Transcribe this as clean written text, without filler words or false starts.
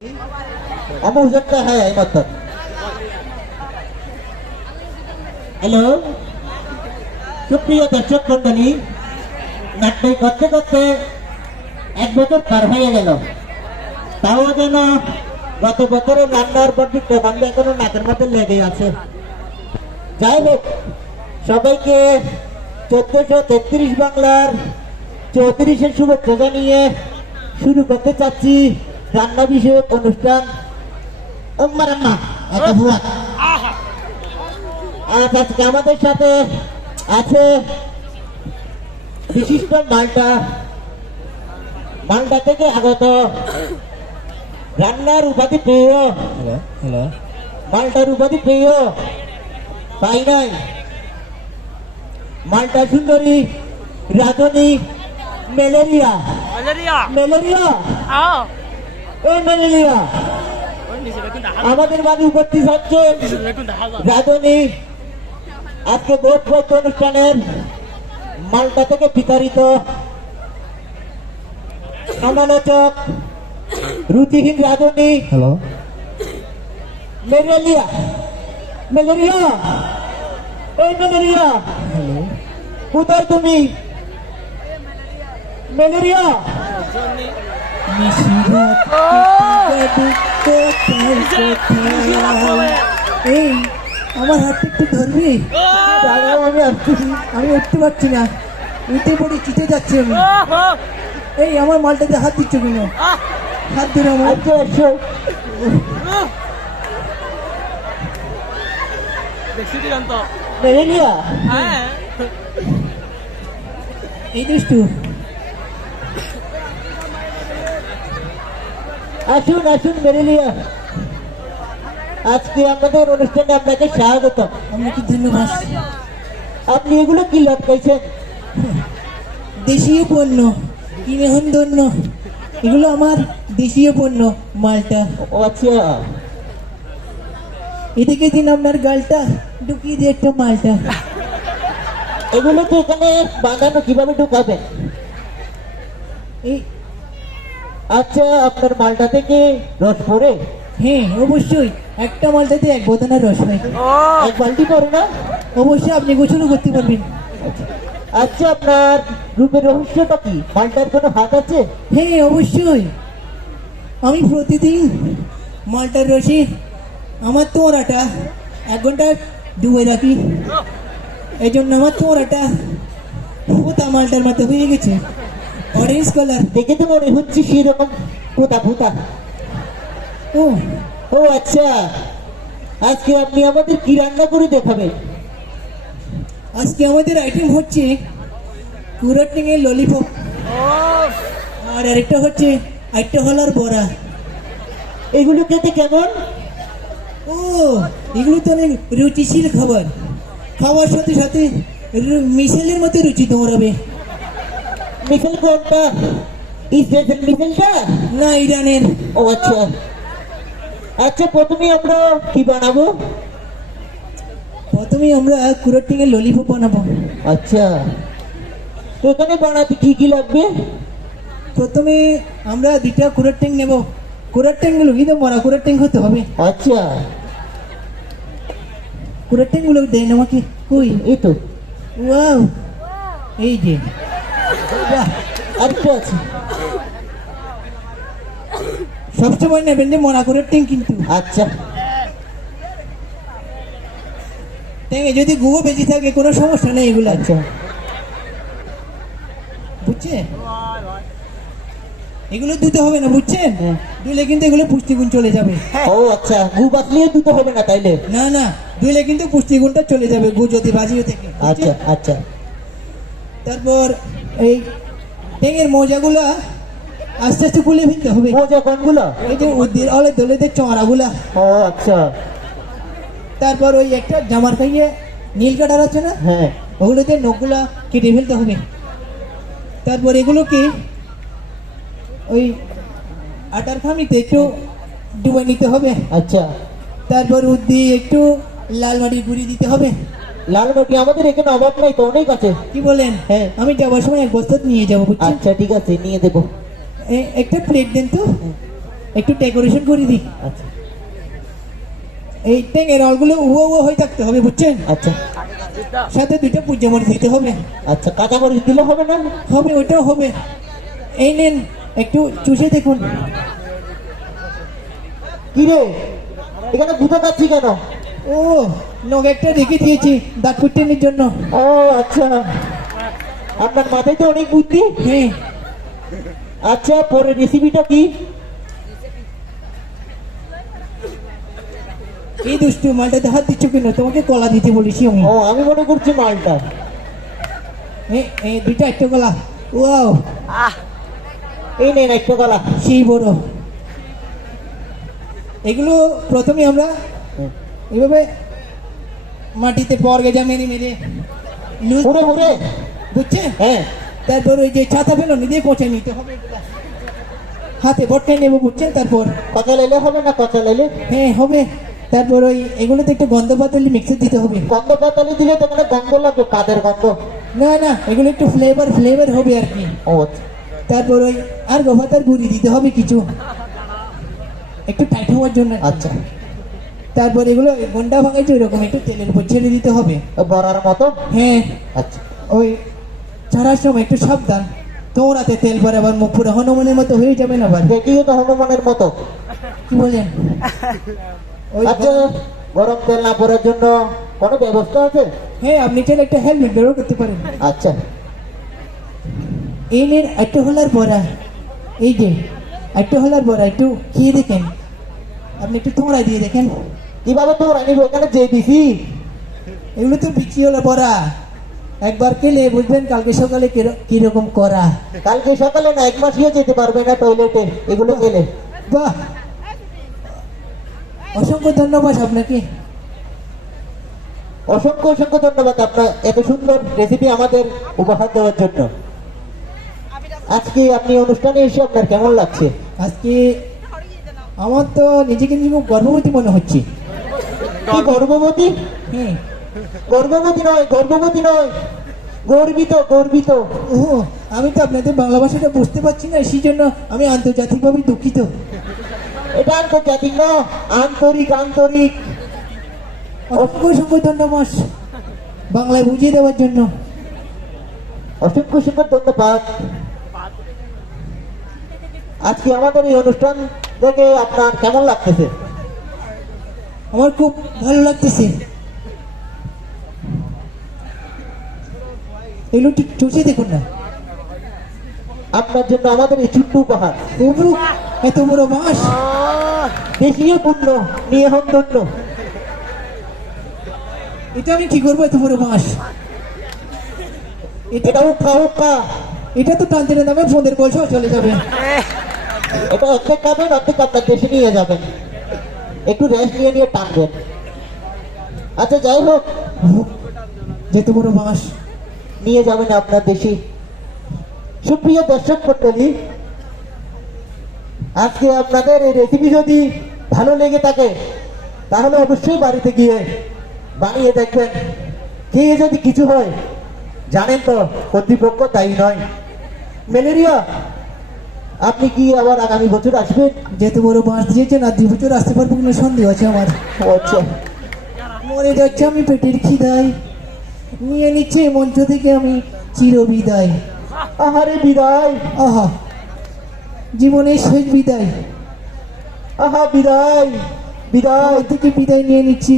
আমার হুজুরটা হ্যাঁ এই মাত্র। হ্যালো সুপ্রিয় দর্শক মন্ডলী, নাট্য করতে করতে 1 বছর পার হয়ে গেল, তাও যেন গত বছরে রান্নার পর প্রবন্ধ এখনো নাকের মধ্যে লেগে আছে। যাই হোক, সবাইকে 1433 বাংলার 34-এর শুভেচ্ছা জানিয়ে শুরু করতে চাচ্ছি রান্না বিষয়ক অনুষ্ঠান। আজকে আমাদের সাথে আছে বিশিষ্ট মালটা থেকে আগত রান্নার উপাধি পেয়, মালটার উপাধি পেয় পাই নাই মালটা সুন্দরী রাধনী ম্যালেরিয়া আমাদের মাঝে উপস্থিত হচ্ছে রাধনী। আজকে ভোট অনুষ্ঠানের মালটা থেকে বিতাড়িত সমালোচক রুচিহীন রাধনী ম্যালেরিয়া কোথায় তুমি ম্যালেরিয়া? এই আমার হাতটা একটু ধরবি? আমি উঠতে পারছি না, উঠে পড়ে চিটে যাচ্ছি আমি। এই আমার মালটাতে হাত দিচ্ছ কেন? হাত ধরে আমার ম্যালেরিয়া এই দুষ্টু। আসুন আসুন ম্যালেরিয়া, আজকে আমাদের অনুষ্ঠানে আপনাকে স্বাগত। আপনাকে ধন্যবাদ। আপনি এগুলো কি লটকাইছেন? দেশীয় পণ্য, কি মেহন ধন্য, এগুলো আমার দেশীয় পণ্য মালটা। ও আচ্ছা, এদিকে দিন আপনার গালটা ঢুকিয়ে দিয়ে একটা মালটা। এগুলো তো এখানে বাঁধানো, কিভাবে ঢুকাবেন? এই আচ্ছা, আপনার মালটা থেকে রস পড়ে? হ্যাঁ অবশ্যই, একটা মালটাতে 1 বোতলের রস হয়। 1 বালতি পড়ে না? অবশ্যই আপনি গোসলও করতে পারবেন। আচ্ছা, আপনার রূপের রহস্যটা কি? মালটার কোনো হাত আছে? হ্যাঁ অবশ্যই, আমি প্রতিদিন মালটার রসে আমার তোড়াটা 1 ঘন্টা ডুবে রাখি। এই জন্য আমার তোড়াটা পোতা মালটার মতো হয়ে গেছে, অরেঞ্জ কালার। দেখে তো মনে হচ্ছে সেরকম পোতা পোতা। ও ও আচ্ছা, আজকে আপনি আমাদের কি রান্না করে দেখাবেন? আজকে আমাদের আইটেম হচ্ছে কুড়াটিংয়ের ললিপপ, আর আরেকটা হচ্ছে আইটা হলার বড়া। এগুলো খেতে কেমন? ও এগুলো তো অনেক রুচিশীল খাবার, খাওয়ার সাথে সাথে মিশেলের মতো রুচি তোমার হবে। মিশেল কোনটা? ইসরায়েল মিশেলটা না, ইরানের। ও আচ্ছা আচ্ছা, প্রথমে আমরা কি বানাবো? প্রথমে আমরা কুড়াটিংয়ের ললিপপ বানাবো। আচ্ছা, তো এখানে বানাতে কি কি লাগবে? প্রথমে আমরা 2টা কুড়াটিং নেব। কুড়াটিং গুলো একদম মরা কুড়াটিং হতে হবে। আচ্ছা, কুড়াটিং গুলো দেন আমাকে। কই? এই তো। ওয়াও, এই যে বাহ, আচ্ছা আচ্ছা সবসময় নেবেন যে মরা কুড়াটিং কিন্তু। আচ্ছা, ট্যাঙে যদি গুঁড়ো বেশি থাকে কোনো সমস্যা নেই এগুলো। আচ্ছা বুঝছেন? এগুলো ধুতে হবে না, বুঝছেন? হ্যাঁ। ধুলে কিন্তু এগুলো পুষ্টিগুণ চলে যাবে। ও আচ্ছা, গু বাতলিয়ে দিতে হবে না তাইলে? না না, ধুলে কিন্তু পুষ্টিগুণটা চলে যাবে গু যদি বাজিয়ে থেকে। আচ্ছা আচ্ছা, তারপর এই ট্যাঙের মোজাগুলা আস্তে আস্তে খুলে ফেলতে হবে। মোজা কোনগুলো? এই যে উদ্দির অলে দলেদের চড়াগুলা। ও আচ্ছা, তারপর ওই একটা জামার খাইয়ে নীল কাটার আছে না, হ্যাঁ ওগুলোতে নখগুলা কেটে ফেলতে হবে। তারপর এগুলোকে ওই আটার খামিতে একটু ডুবে নিতে হবে। আচ্ছা, তারপর উদ্দি একটু লাল মাটির গুঁড়ি দিতে হবে। লাল মাটি আমাদের এখানে অভাব নাই তো, অনেক আছে। কি বলেন? হ্যাঁ। আমি যাওয়ার সময় 1 বস্তা নিয়ে যাবো, বুঝছেন? আচ্ছা ঠিক আছে, নিয়ে দেবো। একটা প্লেট দেন তো। একটু ডেকোরেশন করে দিই। আচ্ছা এই ট্যাঙের অলগুলো উয়া উয়া হয়ে থাকতে হবে, বুঝছেন? আচ্ছা সাথে দুইটা পূজা মরিচ দিতে হবে। আচ্ছা, কাঁচামরিচ দিলে হবে না? হবে, ওইটাও হবে। এই নেন, একটু চুষে দেখুন। কি রে, এখানে গুঁতো কাচ্ছি কেন? ও, নখ একটা রেখে দিয়েছি দাঁত ফুটানোর জন্য। ও আচ্ছা, আপনার মাথায় তো অনেক বুদ্ধি। হ্যাঁ, আচ্ছা, পরে রেসিপিটা কি? এই দুষ্টু মালটাতে হাত দিচ্ছ কেন? তোমাকে কলা দিতে বলেছি আমি। ও, আমি মনে করছি মালটা। এই দুইটা একটা কলা। ওয়াও, এই নেন একটা কলা। সেই বড়। এগুলো প্রথমে আমরা এইভাবে মাটিতে পর গেজা মেরে মেরে লুজ, পুরো পুরে। বুঝছেন? হ্যাঁ তারপর ওই যে ছাতা ফেলনি দিয়ে পচে নিতে হবে এগুলা। হাতে বটকায় নেবো, বুঝছেন? তারপর কচা লাইলে হবে না? কচা লাইলে হ্যাঁ হবে। তারপর ওই এগুলোতে একটু গন্ধ পাতালি মিক্সার দিতে হবে। গন্ধ পাতালি দিলে তো মানে গন্ধ লাগবে, কাদের গন্ধ? না না, এগুলো একটু ফ্লেভার হবে আর কি। ও আচ্ছা তারপর ওই আর গভাতার গুঁড়ি দিতে হবে কিছু, একটু টাইট হওয়ার জন্য। আচ্ছা, তারপর এগুলো গন্ডা ভাঙাইছে ওইরকম একটু তেলের উপর ছেড়ে দিতে হবে। বড়ার মতো। হ্যাঁ, আচ্ছা, ওই ছাড়ার সময় একটু সাবধান, তোমার হাতে তেল পরে আবার মুখ পুরো হনুমানের মতো হয়ে যাবে না আবার। দেখিও তো হনুমানের মতো। কি বলেন? ওই আচ্ছা, গরম তেল না পড়ার জন্য কোনো ব্যবস্থা আছে? হ্যাঁ, আপনি চাইলে একটা হেলমেট ব্যবহার করতে পারেন। আচ্ছা, এই নিন একটু হলার পরা, এই যে একটু হলার পরা, একটু খেয়ে দেখেন। আপনি একটু তোমরা দিয়ে দেখেন। কিভাবে তোমরা নিব? এখানে যে দিছি। এগুলো তো বিচি হলো পরা, একবার খেলে বুঝবেন কালকে সকালে কিরকম করা। কালকে সকালে না, এক মাসিও যেতে পারবে না টয়লেটে এগুলো খেলে। বাহ, অসংখ্য ধন্যবাদ আপনাকে। অসংখ্য অসংখ্য ধন্যবাদ আপনার এত সুন্দর রেসিপি আমাদের উপহার দেওয়ার জন্য। আজকে আপনি অনুষ্ঠানে এসে আপনার কেমন লাগছে? আজকে আমার তো নিজেকে নিজে খুব গর্ভবতী মনে হচ্ছে। কি গর্ভবতী? হ্যাঁ, গর্ভবতী নয়, গর্ভবতী নয়, গর্বিত গর্বিত। ও, আমি তো আপনাদের বাংলা ভাষাটা বুঝতে পারছি না, সেই জন্য আমি আন্তর্জাতিকভাবে দুঃখিত। এটা আন্তর্জাতিক না, আন্তরিক আন্তরিক। অসংখ্য অসংখ্য ধন্যবাদ বাংলায় বুঝিয়ে দেওয়ার জন্য। অসংখ্য অসংখ্য ধন্যবাদ। আজকে আমাদের এই অনুষ্ঠান দেখে আপনার কেমন লাগতেছে? আমার খুব ভালো লাগতেছে। এগুলো ঠিক চষে দেখুন না। আপনার জন্য আমাদের এই ছোট্ট উপহার। ওবু, এত বড় মাছ! দেশীয় পণ্য নিয়ে হন ধন্য। এটা আমি কি করবো, এত বড় মাছ? এটা উক্কা উক্কা। এটা তো টানতে না নামে ফোনের পয়সাও চলে যাবে। এটা অর্ধেক খাবেন, অর্ধেক আপনার দেশে নিয়ে যাবেন। একটু রেস্ট নিয়ে নিয়ে টানবেন। আচ্ছা, যাই হোক, যেত বড় মাছ নিয়ে যাবেন আপনার দেশে। সুপ্রিয় দর্শক মন্ডলী, আজকে আপনাদের এই রেসিপি যদি ভালো লেগে থাকে তাহলে অবশ্যই বাড়িতে গিয়ে বানিয়ে দেখবেন। খেয়ে যদি কিছু হয়, জানেন তো কর্তৃপক্ষ দায়ী নয়। ম্যালেরিয়া, আপনি কি আবার আগামী বছর আসবেন? যেত বড় মাছ দিয়েছে না, 2 বছর আসতে পারবো কিনা সন্দেহ আছে আমার। ও আচ্ছা, মরে যাচ্ছে আমি পেটের খিদায়, নিয়ে নিচ্ছে এই মঞ্চ থেকে আমি চিরবিদায়। আহারে বিদায়, আহা, জীবনের শেষ বিদায়। আহা বিদায়, বিদায়। থেকে বিদায় নিয়ে নিচ্ছি।